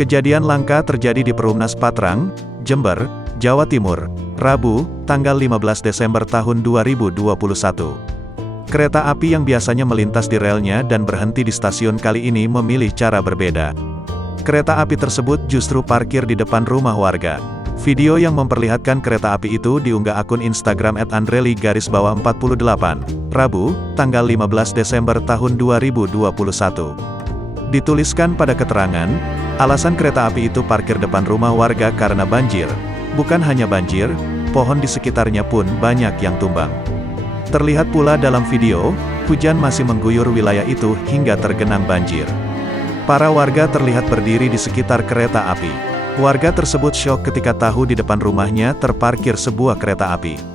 Kejadian langka terjadi di Perumnas Patrang, Jember, Jawa Timur, Rabu, tanggal 15 Desember tahun 2021. Kereta api yang biasanya melintas di relnya dan berhenti di stasiun kali ini memilih cara berbeda. Kereta api tersebut justru parkir di depan rumah warga. Video yang memperlihatkan kereta api itu diunggah akun Instagram @andreli_48, Rabu, tanggal 15 Desember tahun 2021. Dituliskan pada keterangan, alasan kereta api itu parkir depan rumah warga karena banjir. Bukan hanya banjir, pohon di sekitarnya pun banyak yang tumbang. Terlihat pula dalam video, hujan masih mengguyur wilayah itu hingga tergenang banjir. Para warga terlihat berdiri di sekitar kereta api. Warga tersebut syok ketika tahu di depan rumahnya terparkir sebuah kereta api.